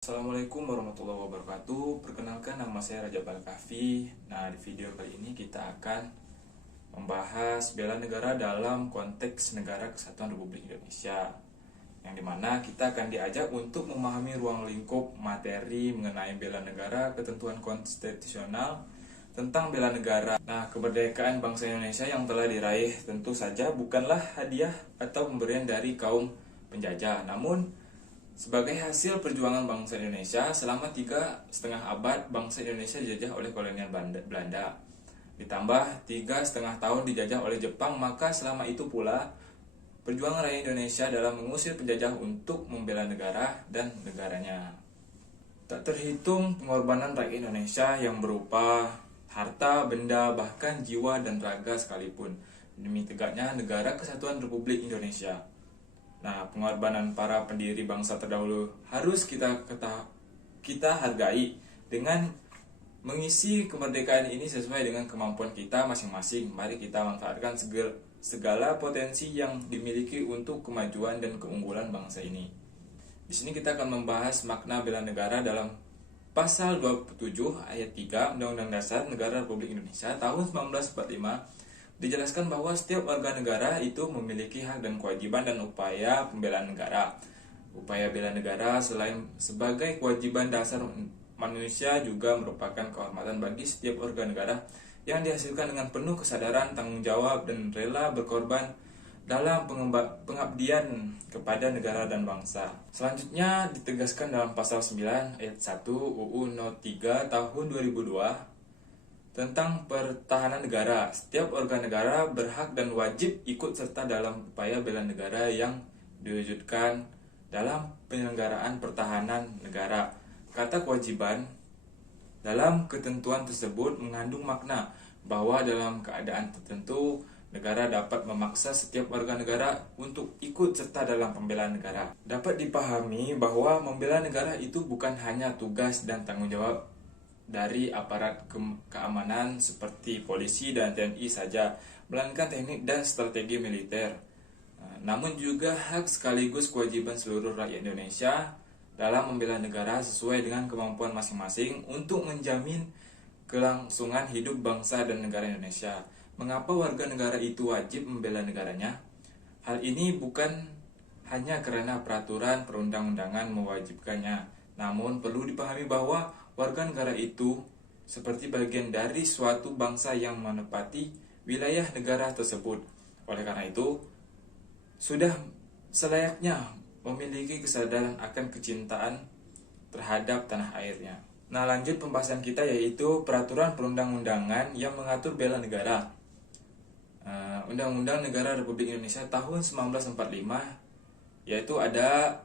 Assalamualaikum warahmatullahi wabarakatuh. Perkenalkan, nama saya Raja Balkafi. Nah, di video kali ini kita akan membahas bela negara dalam konteks Negara Kesatuan Republik Indonesia, yang dimana kita akan diajak untuk memahami ruang lingkup materi mengenai bela negara, ketentuan konstitusional tentang bela negara. Nah, kemerdekaan bangsa Indonesia yang telah diraih tentu saja bukanlah hadiah atau pemberian dari kaum penjajah, namun sebagai hasil perjuangan bangsa Indonesia selama 3,5 abad, bangsa Indonesia dijajah oleh kolonial Belanda. Ditambah 3,5 tahun dijajah oleh Jepang, maka selama itu pula perjuangan rakyat Indonesia dalam mengusir penjajah untuk membela negara dan negaranya. Tak terhitung pengorbanan rakyat Indonesia yang berupa harta, benda, bahkan jiwa dan raga sekalipun, demi tegaknya Negara Kesatuan Republik Indonesia. Nah, pengorbanan para pendiri bangsa terdahulu harus kita hargai dengan mengisi kemerdekaan ini sesuai dengan kemampuan kita masing-masing. Mari kita manfaatkan segala potensi yang dimiliki untuk kemajuan dan keunggulan bangsa ini. Di sini kita akan membahas makna bela negara dalam pasal 27 ayat 3 Undang-Undang Dasar Negara Republik Indonesia tahun 1945. Dijelaskan bahwa setiap warga negara itu memiliki hak dan kewajiban dan upaya pembelaan negara. Upaya bela negara selain sebagai kewajiban dasar manusia juga merupakan kehormatan bagi setiap warga negara yang dihasilkan dengan penuh kesadaran, tanggung jawab, dan rela berkorban dalam pengabdian kepada negara dan bangsa. Selanjutnya ditegaskan dalam pasal 9 ayat 1 UU No. 3 tahun 2002 tentang pertahanan negara. Setiap warga negara berhak dan wajib ikut serta dalam upaya bela negara yang diwujudkan dalam penyelenggaraan pertahanan negara. Kata kewajiban dalam ketentuan tersebut mengandung makna bahwa dalam keadaan tertentu negara dapat memaksa setiap warga negara untuk ikut serta dalam pembelaan negara. Dapat dipahami bahwa membela negara itu bukan hanya tugas dan tanggung jawab dari aparat keamanan seperti polisi dan TNI saja, melainkan teknik dan strategi militer. Namun juga hak sekaligus kewajiban seluruh rakyat Indonesia dalam membela negara sesuai dengan kemampuan masing-masing untuk menjamin kelangsungan hidup bangsa dan negara Indonesia. Mengapa warga negara itu wajib membela negaranya? Hal ini bukan hanya karena peraturan perundang-undangan mewajibkannya, namun perlu dipahami bahwa warga negara itu seperti bagian dari suatu bangsa yang menempati wilayah negara tersebut. Oleh karena itu, sudah selayaknya memiliki kesadaran akan kecintaan terhadap tanah airnya. Nah, lanjut pembahasan kita yaitu peraturan perundang-undangan yang mengatur bela negara. Undang-Undang Negara Republik Indonesia tahun 1945, yaitu ada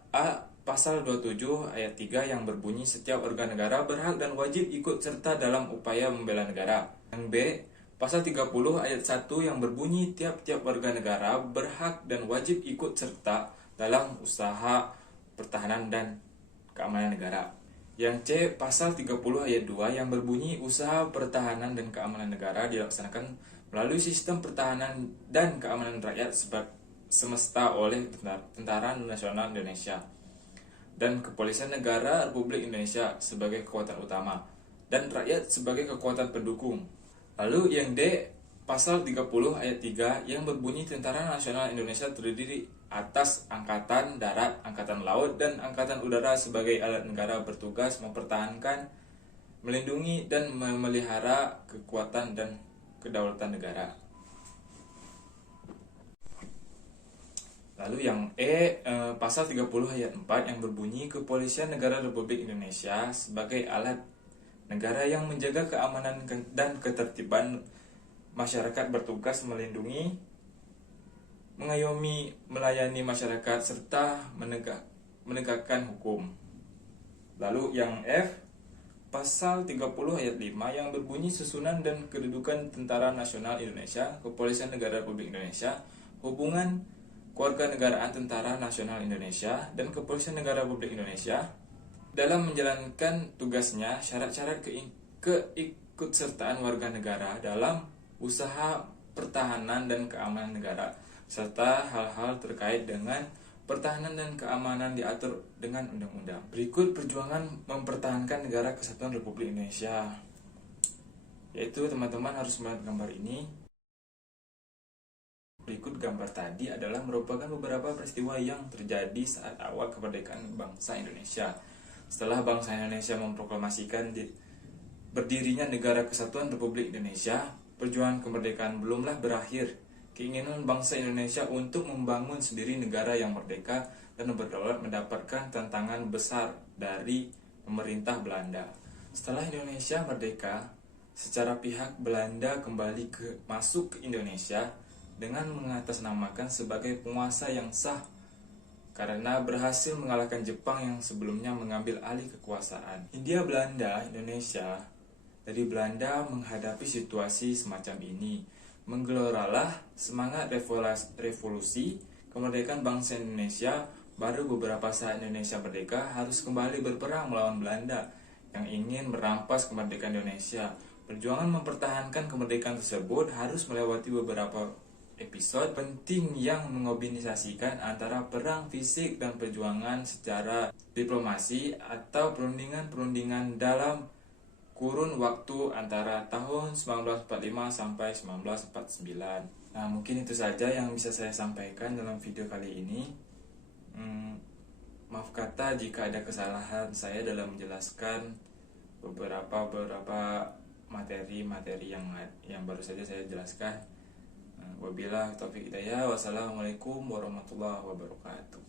Pasal 27 ayat 3 yang berbunyi setiap warga negara berhak dan wajib ikut serta dalam upaya membela negara. Yang B, Pasal 30 ayat 1 yang berbunyi tiap-tiap warga negara berhak dan wajib ikut serta dalam usaha pertahanan dan keamanan negara. Yang C, Pasal 30 ayat 2 yang berbunyi usaha pertahanan dan keamanan negara dilaksanakan melalui sistem pertahanan dan keamanan rakyat semesta oleh Tentara Nasional Indonesia dan Kepolisian Negara Republik Indonesia sebagai kekuatan utama dan rakyat sebagai kekuatan pendukung. Lalu yang D, Pasal 30 ayat 3 yang berbunyi Tentara Nasional Indonesia terdiri atas Angkatan Darat, Angkatan Laut, dan Angkatan Udara sebagai alat negara bertugas mempertahankan, melindungi, dan memelihara kekuatan dan kedaulatan negara. Lalu yang E, Pasal 30 ayat 4 yang berbunyi Kepolisian Negara Republik Indonesia sebagai alat negara yang menjaga keamanan dan ketertiban masyarakat, bertugas melindungi, mengayomi, melayani masyarakat, serta menegakkan hukum. Lalu yang F, Pasal 30 ayat 5 yang berbunyi Susunan dan Kedudukan Tentara Nasional Indonesia, Kepolisian Negara Republik Indonesia, hubungan Kewarganegaraan Tentara Nasional Indonesia dan Kepolisian Negara Republik Indonesia dalam menjalankan tugasnya, syarat-syarat keikutsertaan warga negara dalam usaha pertahanan dan keamanan negara, serta hal-hal terkait dengan pertahanan dan keamanan diatur dengan undang-undang. Berikut perjuangan mempertahankan negara kesatuan Republik Indonesia. Yaitu teman-teman harus melihat gambar ini. Berikut gambar tadi adalah merupakan beberapa peristiwa yang terjadi saat awal kemerdekaan bangsa Indonesia. Setelah bangsa Indonesia memproklamasikan berdirinya negara kesatuan Republik Indonesia, perjuangan kemerdekaan belumlah berakhir. Keinginan bangsa Indonesia untuk membangun sendiri negara yang merdeka dan berdaulat mendapatkan tantangan besar dari pemerintah Belanda. Setelah Indonesia merdeka, secara pihak Belanda kembali masuk ke Indonesia dengan mengatasnamakan sebagai penguasa yang sah karena berhasil mengalahkan Jepang yang sebelumnya mengambil alih kekuasaan. Hindia Belanda Indonesia dari Belanda menghadapi situasi semacam ini. Menggeloralah semangat revolusi kemerdekaan bangsa Indonesia. Baru beberapa saat Indonesia merdeka harus kembali berperang melawan Belanda yang ingin merampas kemerdekaan Indonesia. Perjuangan mempertahankan kemerdekaan tersebut harus melewati beberapa episode penting yang mengombinasikan antara perang fisik dan perjuangan secara diplomasi atau perundingan-perundingan dalam kurun waktu antara tahun 1945 sampai 1949. Nah, mungkin itu saja yang bisa saya sampaikan dalam video kali ini. Maaf kata jika ada kesalahan saya dalam menjelaskan beberapa materi yang baru saja saya jelaskan. Wabillahi taufiq hidayah. Wassalamualaikum warahmatullahi wabarakatuh.